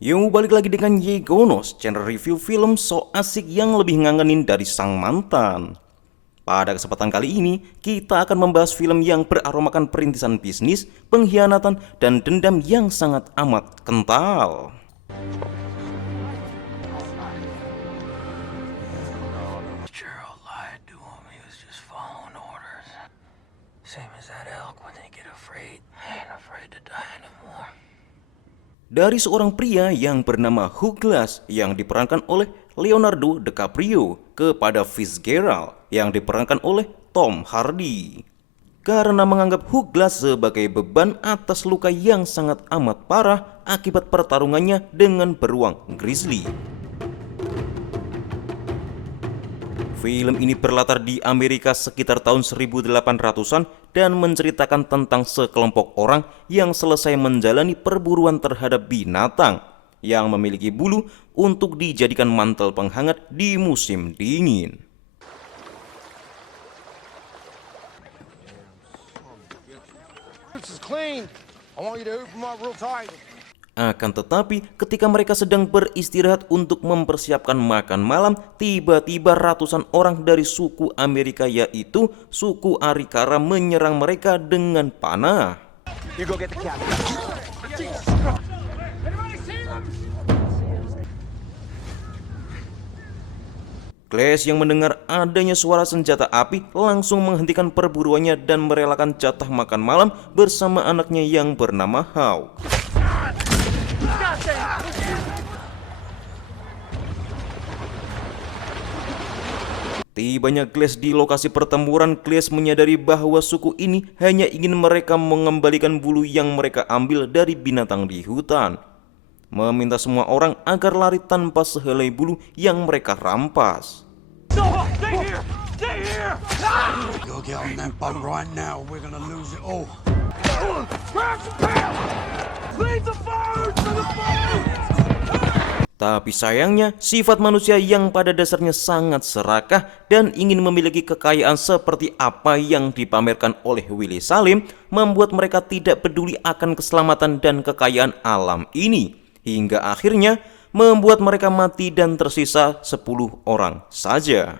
Yo, balik lagi dengan Yegonos, channel review film so asik yang lebih ngangenin dari sang mantan. Pada kesempatan kali ini, kita akan membahas film yang beraromakan perintisan bisnis, pengkhianatan, dan dendam yang sangat amat kental. Dari seorang pria yang bernama Hugh Glass yang diperankan oleh Leonardo DiCaprio kepada Fitzgerald yang diperankan oleh Tom Hardy. Karena menganggap Hugh Glass sebagai beban atas luka yang sangat amat parah akibat pertarungannya dengan beruang grizzly. Film ini berlatar di Amerika sekitar tahun 1800-an dan menceritakan tentang sekelompok orang yang selesai menjalani perburuan terhadap binatang yang memiliki bulu untuk dijadikan mantel penghangat di musim dingin. Akan tetapi, ketika mereka sedang beristirahat untuk mempersiapkan makan malam, tiba-tiba ratusan orang dari suku Amerika yaitu suku Arikara menyerang mereka dengan panah. Glass yang mendengar adanya suara senjata api langsung menghentikan perburuannya dan merelakan jatah makan malam bersama anaknya yang bernama Hawk. Tibanya Glass di lokasi pertempuran, Glass menyadari bahwa suku ini hanya ingin mereka mengembalikan bulu yang mereka ambil dari binatang di hutan. Meminta semua orang agar lari tanpa sehelai bulu yang mereka rampas. Tapi sayangnya, sifat manusia yang pada dasarnya sangat serakah dan ingin memiliki kekayaan seperti apa yang dipamerkan oleh Willy Salim membuat mereka tidak peduli akan keselamatan dan kekayaan alam ini, hingga akhirnya membuat mereka mati dan tersisa 10 orang saja.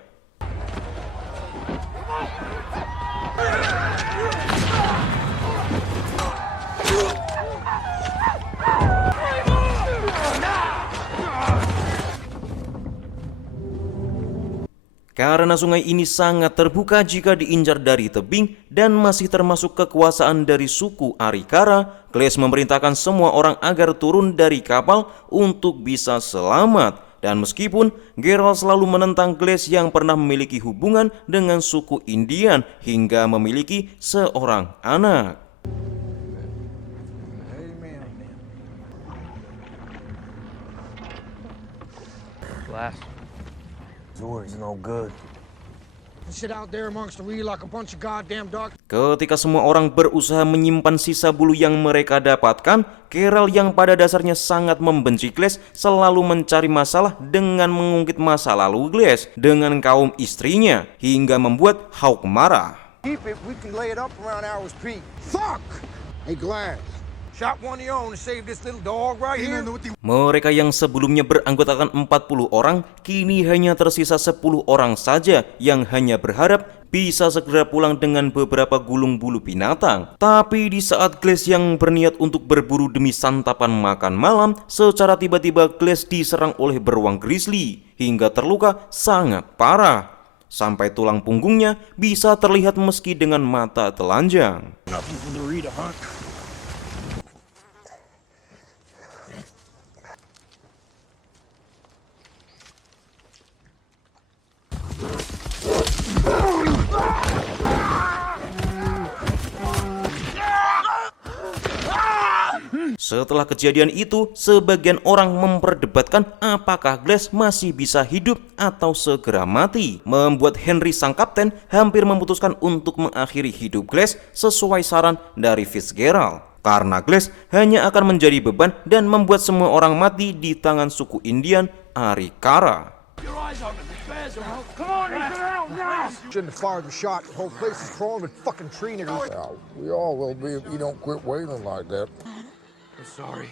Karena sungai ini sangat terbuka jika diincar dari tebing dan masih termasuk kekuasaan dari suku Arikara, Glass memerintahkan semua orang agar turun dari kapal untuk bisa selamat. Dan meskipun Geralt selalu menentang Glass yang pernah memiliki hubungan dengan suku Indian hingga memiliki seorang anak. Glass. Ketika semua orang berusaha menyimpan sisa bulu yang mereka dapatkan, Geralt yang pada dasarnya sangat membenci Glass selalu mencari masalah dengan mengungkit masa lalu Glass dengan kaum istrinya hingga membuat Hawk marah. Mereka yang sebelumnya beranggotakan 40 orang, kini hanya tersisa 10 orang saja yang hanya berharap bisa segera pulang dengan beberapa gulung bulu binatang. Tapi di saat Glass yang berniat untuk berburu demi santapan makan malam, secara tiba-tiba Glass diserang oleh beruang grizzly hingga terluka sangat parah. Sampai tulang punggungnya bisa terlihat meski dengan mata telanjang. Setelah kejadian itu, sebagian orang memperdebatkan apakah Glass masih bisa hidup atau segera mati, membuat Henry sang kapten hampir memutuskan untuk mengakhiri hidup Glass sesuai saran dari Fitzgerald. Karena Glass hanya akan menjadi beban dan membuat semua orang mati di tangan suku Indian Arikara. Shouldn't have fired the shot. The whole place is crawling with fucking tree niggers. We all will be if you don't quit wailing like that. I'm sorry.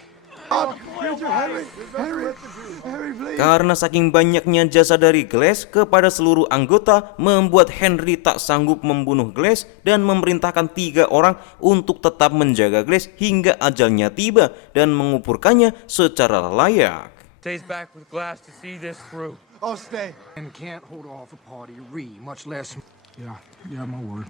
Karena saking banyaknya jasa dari Glass kepada seluruh anggota, membuat Henry tak sanggup membunuh Glass dan memerintahkan 3 orang untuk tetap menjaga Glass hingga ajalnya tiba dan menguburkannya secara layak. Stays back with Glass to see this through. I'll stay. And can't hold off a party to read, much less. Yeah, my word.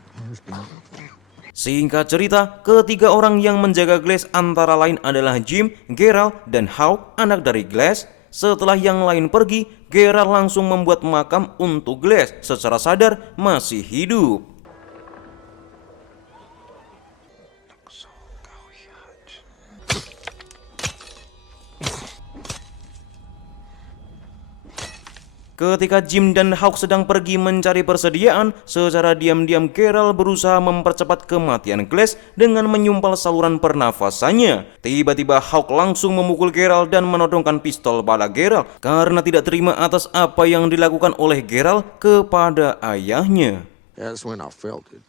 Singkat cerita, ketiga orang yang menjaga Glass antara lain adalah Jim, Gerald, dan Hawk, anak dari Glass. Setelah yang lain pergi, Gerald langsung membuat makam untuk Glass secara sadar masih hidup. Ketika Jim dan Hawk sedang pergi mencari persediaan, secara diam-diam Gerald berusaha mempercepat kematian Glass dengan menyumpal saluran pernafasannya. Tiba-tiba Hawk langsung memukul Gerald dan menodongkan pistol pada Gerald karena tidak terima atas apa yang dilakukan oleh Gerald kepada ayahnya. That's when I felt it.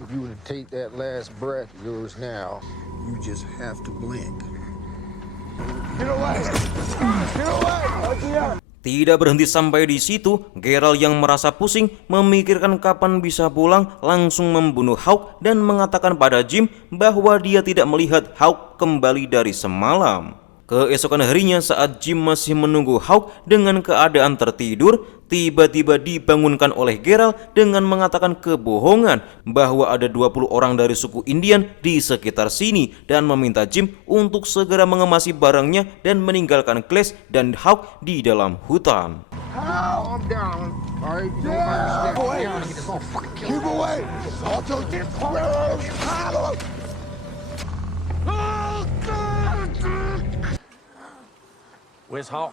If you were to take that last breath of yours now, you just have to blink. Get away! Get away! Tidak berhenti sampai di situ, Gerald yang merasa pusing memikirkan kapan bisa pulang langsung membunuh Hawk dan mengatakan pada Jim bahwa dia tidak melihat Hawk kembali dari semalam. Keesokan harinya saat Jim masih menunggu Hawk dengan keadaan tertidur, tiba-tiba dibangunkan oleh Gerald dengan mengatakan kebohongan bahwa ada 20 orang dari suku Indian di sekitar sini dan meminta Jim untuk segera mengemasi barangnya dan meninggalkan Glass dan Hawk di dalam hutan. Calm down. All right, you don't understand. Keep away. I'll tell you. Where's Hawk?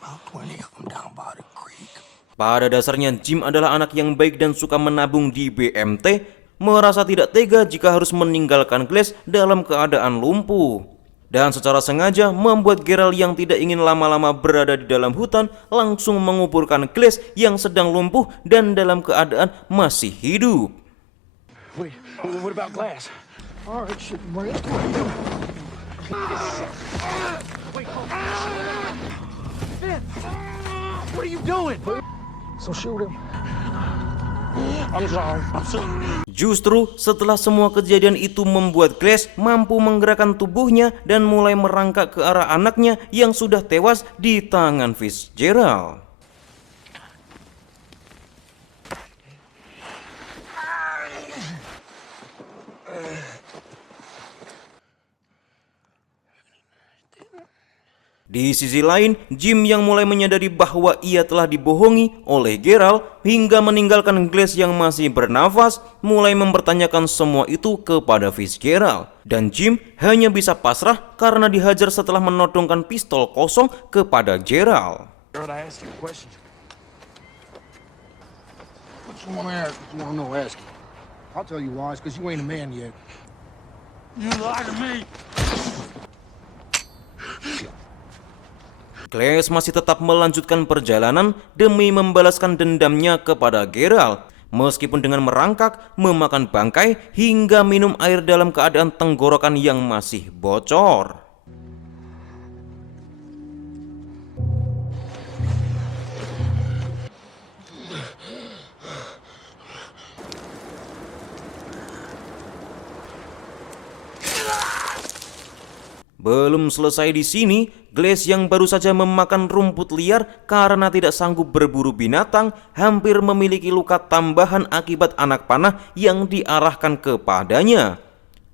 About 20 of them down by the creek. Pada dasarnya Jim adalah anak yang baik dan suka menabung di BMT, merasa tidak tega jika harus meninggalkan Glass dalam keadaan lumpuh. Dan secara sengaja membuat Gerald yang tidak ingin lama-lama berada di dalam hutan langsung menguburkan Glass yang sedang lumpuh dan dalam keadaan masih hidup. Wait, what about Glass? All right, shit, wait. What are you doing? So shoot him. I'm sorry. Justru setelah semua kejadian itu membuat Glass mampu menggerakkan tubuhnya dan mulai merangkak ke arah anaknya yang sudah tewas di tangan Fitzgerald. Di sisi lain, Jim yang mulai menyadari bahwa ia telah dibohongi oleh Gerald hingga meninggalkan Glass yang masih bernafas, mulai mempertanyakan semua itu kepada Fitzgerald. Dan Jim hanya bisa pasrah karena dihajar setelah menodongkan pistol kosong kepada Gerald. Gerald, I asked you a question. What you want to ask? What you want to know? Ask me. I'll tell you why. It's because you ain't a man yet. You lied to me. Glass masih tetap melanjutkan perjalanan demi membalaskan dendamnya kepada Gerald. Meskipun dengan merangkak, memakan bangkai, hingga minum air dalam keadaan tenggorokan yang masih bocor. Belum selesai di sini, Glass yang baru saja memakan rumput liar karena tidak sanggup berburu binatang, hampir memiliki luka tambahan akibat anak panah yang diarahkan kepadanya.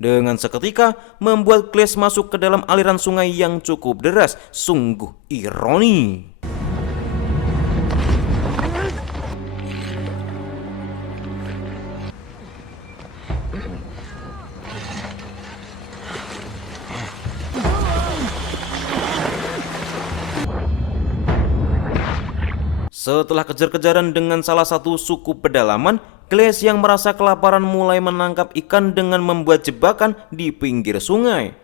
Dengan seketika, membuat Glass masuk ke dalam aliran sungai yang cukup deras, sungguh ironi. Setelah kejar-kejaran dengan salah satu suku pedalaman, Glass yang merasa kelaparan mulai menangkap ikan dengan membuat jebakan di pinggir sungai.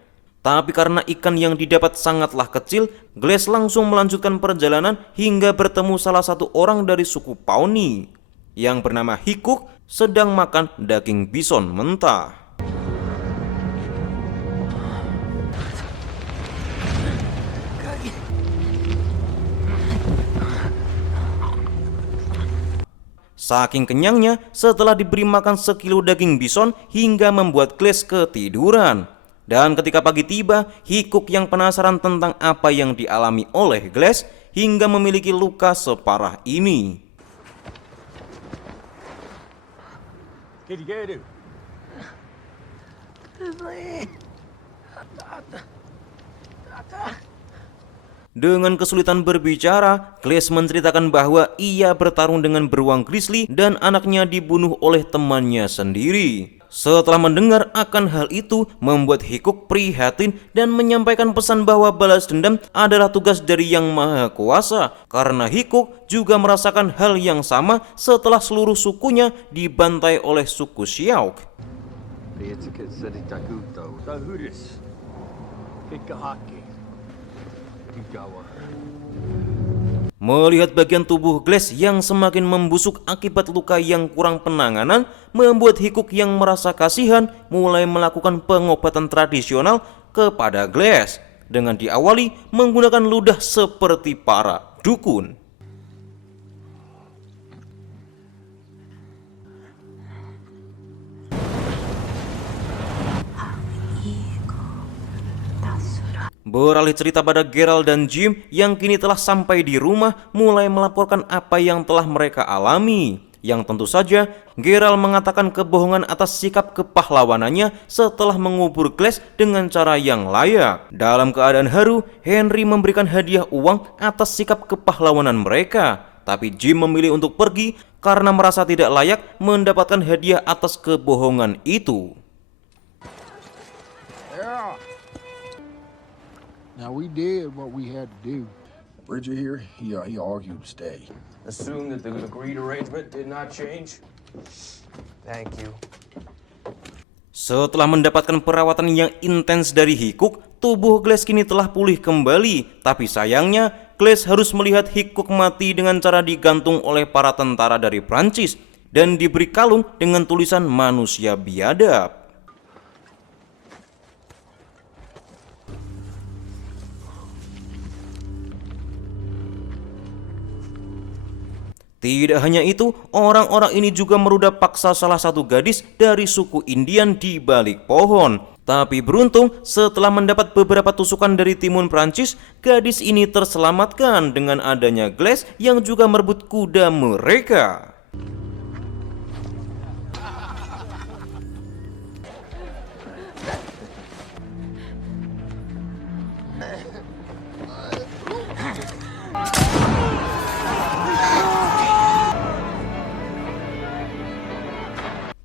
Tapi karena ikan yang didapat sangatlah kecil, Glass langsung melanjutkan perjalanan hingga bertemu salah satu orang dari suku Pawnee yang bernama Hickok sedang makan daging bison mentah. Saking kenyangnya setelah diberi makan sekilo daging bison hingga membuat Glass ketiduran. Dan ketika pagi tiba, Hickok yang penasaran tentang apa yang dialami oleh Glass hingga memiliki luka separah ini. ¿Qué you gotta do? Dengan kesulitan berbicara, Glass menceritakan bahwa ia bertarung dengan beruang grizzly dan anaknya dibunuh oleh temannya sendiri. Setelah mendengar akan hal itu, membuat Hickok prihatin dan menyampaikan pesan bahwa balas dendam adalah tugas dari Yang Maha Kuasa, karena Hickok juga merasakan hal yang sama setelah seluruh sukunya dibantai oleh suku Sioux. Melihat bagian tubuh Glass yang semakin membusuk akibat luka yang kurang penanganan, membuat Hickok yang merasa kasihan mulai melakukan pengobatan tradisional kepada Glass dengan diawali menggunakan ludah seperti para dukun. Beralih cerita pada Geralt dan Jim yang kini telah sampai di rumah mulai melaporkan apa yang telah mereka alami. Yang tentu saja Geralt mengatakan kebohongan atas sikap kepahlawanannya setelah mengubur Glass dengan cara yang layak. Dalam keadaan haru, Henry memberikan hadiah uang atas sikap kepahlawanan mereka. Tapi Jim memilih untuk pergi karena merasa tidak layak mendapatkan hadiah atas kebohongan itu. Now, we did what we had to do. Bridger here, he argued to stay. Assume that the agreed arrangement did not change? Thank you. Setelah mendapatkan perawatan yang intens dari Hickok, tubuh Glass kini telah pulih kembali. Tapi sayangnya, Glass harus melihat Hickok mati dengan cara digantung oleh para tentara dari Prancis dan diberi kalung dengan tulisan manusia biadab. Tidak hanya itu, orang-orang ini juga merudak paksa salah satu gadis dari suku Indian di balik pohon. Tapi beruntung, setelah mendapat beberapa tusukan dari timun Prancis, gadis ini terselamatkan dengan adanya Glass yang juga merebut kuda mereka.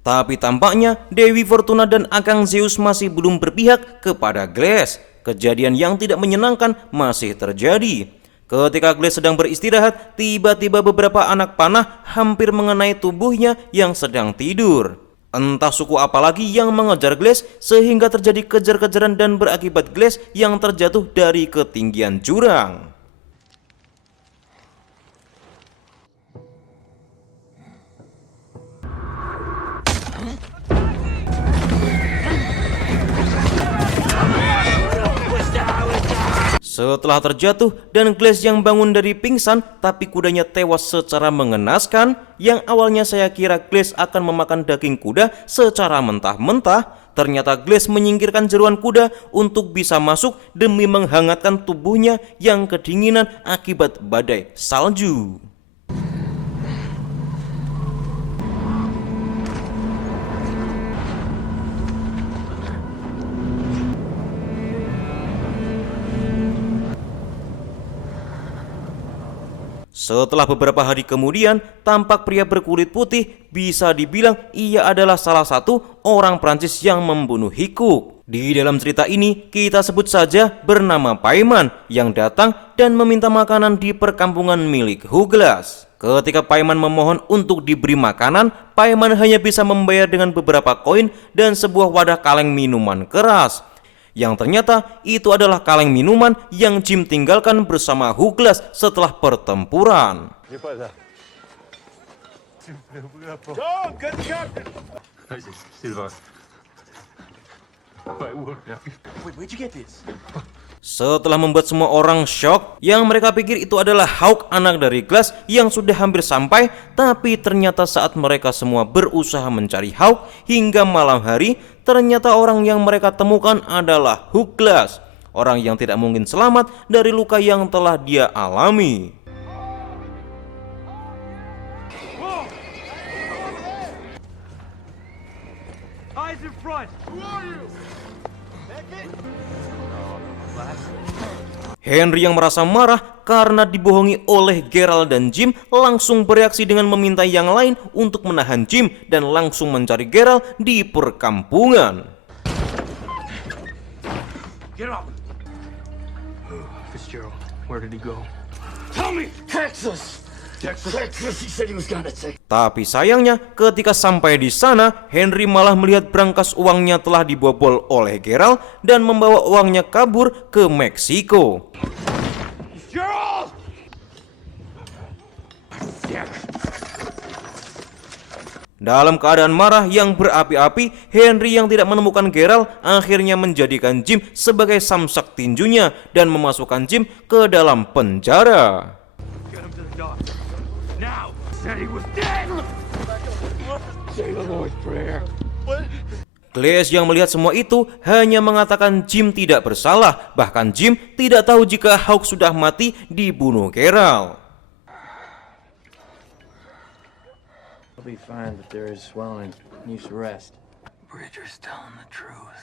Tapi tampaknya Dewi Fortuna dan Akang Zeus masih belum berpihak kepada Glass. Kejadian yang tidak menyenangkan masih terjadi. Ketika Glass sedang beristirahat, tiba-tiba beberapa anak panah hampir mengenai tubuhnya yang sedang tidur. Entah suku apa lagi yang mengejar Glass sehingga terjadi kejar-kejaran dan berakibat Glass yang terjatuh dari ketinggian jurang. Setelah terjatuh dan Glass yang bangun dari pingsan, tapi kudanya tewas secara mengenaskan. Yang awalnya saya kira Glass akan memakan daging kuda secara mentah-mentah, ternyata Glass menyingkirkan jeruan kuda untuk bisa masuk demi menghangatkan tubuhnya yang kedinginan akibat badai salju. Setelah beberapa hari kemudian, tampak pria berkulit putih, bisa dibilang ia adalah salah satu orang Prancis yang membunuh Hickok. Di dalam cerita ini, kita sebut saja bernama Paiman yang datang dan meminta makanan di perkampungan milik Huglas. Ketika Paiman memohon untuk diberi makanan, Paiman hanya bisa membayar dengan beberapa koin dan sebuah wadah kaleng minuman keras. Yang ternyata itu adalah kaleng minuman yang Jim tinggalkan bersama Huglas setelah pertempuran. Wait, where'd you get this? Setelah membuat semua orang shock, yang mereka pikir itu adalah Hawk anak dari Glass yang sudah hampir sampai, tapi ternyata saat mereka semua berusaha mencari Hawk hingga malam hari, ternyata orang yang mereka temukan adalah Hook Glass, orang yang tidak mungkin selamat dari luka yang telah dia alami. Eyes in front. Who are you? Henry yang merasa marah karena dibohongi oleh Geralt dan Jim langsung bereaksi dengan meminta yang lain untuk menahan Jim dan langsung mencari Geralt di perkampungan. Get up. Fitzgerald, where did he go? Tell me. Texas. Texas. He said he was going to Texas. Tapi sayangnya ketika sampai di sana, Henry malah melihat brankas uangnya telah dibobol oleh Geralt dan membawa uangnya kabur ke Meksiko. Gerald! Dalam keadaan marah yang berapi-api, Henry yang tidak menemukan Geralt akhirnya menjadikan Jim sebagai samsak tinjunya dan memasukkan Jim ke dalam penjara. Get him to the dock. Now. Said he was dead. Say the Lord's Prayer. Glass yang melihat semua itu hanya mengatakan Jim tidak bersalah. Bahkan Jim tidak tahu jika Hawk sudah mati dibunuh Geralt. I'll be fine, but there is swelling. Needs to rest. Bridger's telling the truth.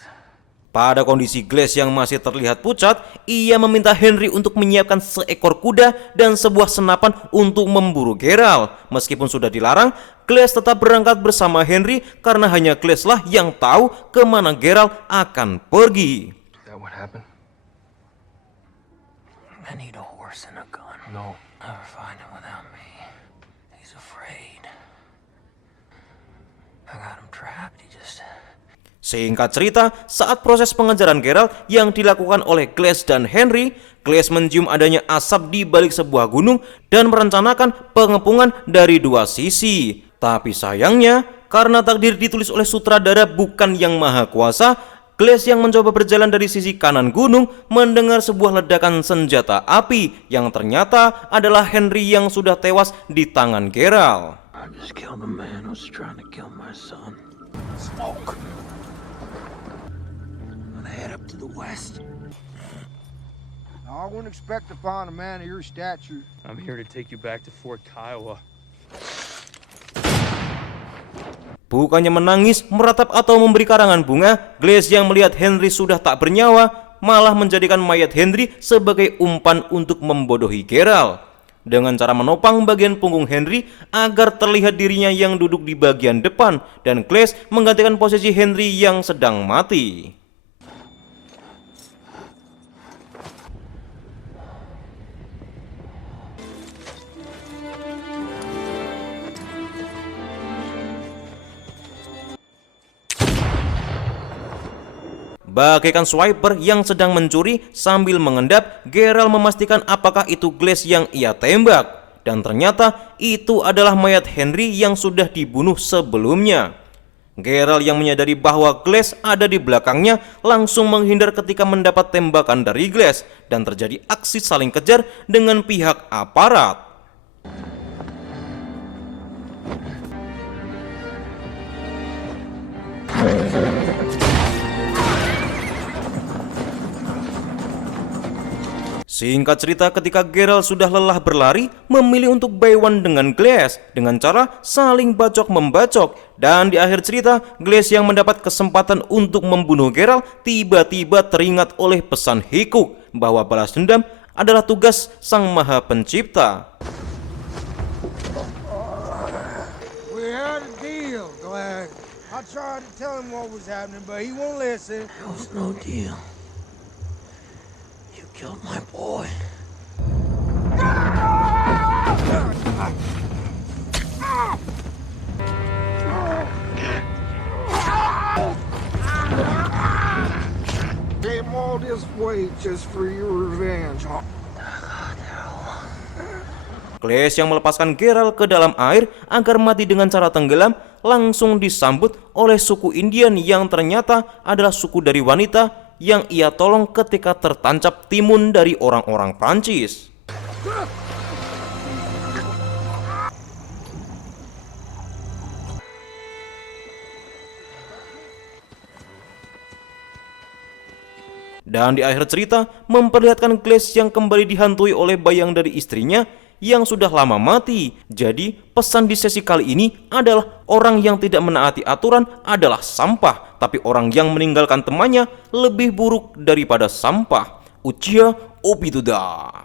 Pada kondisi Glass yang masih terlihat pucat, ia meminta Henry untuk menyiapkan seekor kuda dan sebuah senapan untuk memburu Geralt. Meskipun sudah dilarang, Glass tetap berangkat bersama Henry karena hanya Glass lah yang tahu kemana Geralt akan pergi. Is that what happened? I need a horse and a gun. No. Never find him without me. He's afraid. I got him trapped. He just... Singkat cerita, saat proses pengejaran Geralt yang dilakukan oleh Glass dan Henry, Glass mencium adanya asap di balik sebuah gunung dan merencanakan pengepungan dari dua sisi. Tapi sayangnya, karena takdir ditulis oleh sutradara bukan yang maha kuasa, Glass yang mencoba berjalan dari sisi kanan gunung mendengar sebuah ledakan senjata api yang ternyata adalah Henry yang sudah tewas di tangan Geralt. I just killed a man who's trying to kill my son. Smoke. I'm gonna head up to the west. I wouldn't expect to find a man of your stature. I'm here to take you back to Fort Kiowa. Bukannya menangis, meratap atau memberi karangan bunga, Glass yang melihat Henry sudah tak bernyawa malah menjadikan mayat Henry sebagai umpan untuk membodohi Geralt. Dengan cara menopang bagian punggung Henry agar terlihat dirinya yang duduk di bagian depan dan Glass menggantikan posisi Henry yang sedang mati. Bagaikan swiper yang sedang mencuri sambil mengendap, Geralt memastikan apakah itu Glass yang ia tembak. Dan ternyata itu adalah mayat Henry yang sudah dibunuh sebelumnya. Geralt yang menyadari bahwa Glass ada di belakangnya langsung menghindar ketika mendapat tembakan dari Glass. Dan terjadi aksi saling kejar dengan pihak aparat. Singkat cerita, ketika Geralt sudah lelah berlari, memilih untuk buy one dengan Glass dengan cara saling bacok-membacok. Dan di akhir cerita, Glass yang mendapat kesempatan untuk membunuh Geralt tiba-tiba teringat oleh pesan Hikuk bahwa balas dendam adalah tugas Sang Maha Pencipta. We had a deal, Glad. I tried to tell him what was happening, but he won't listen. There was no deal. You killed my boy. Came all this way just for your revenge, huh? Glass yang melepaskan Geralt ke dalam air agar mati dengan cara tenggelam langsung disambut oleh suku Indian yang ternyata adalah suku dari wanita yang ia tolong ketika tertancap timun dari orang-orang Prancis. Dan di akhir cerita memperlihatkan Glass yang kembali dihantui oleh bayang dari istrinya yang sudah lama mati. Jadi pesan di sesi kali ini adalah orang yang tidak menaati aturan adalah sampah, tapi orang yang meninggalkan temannya lebih buruk daripada sampah. Uchiha Obito da.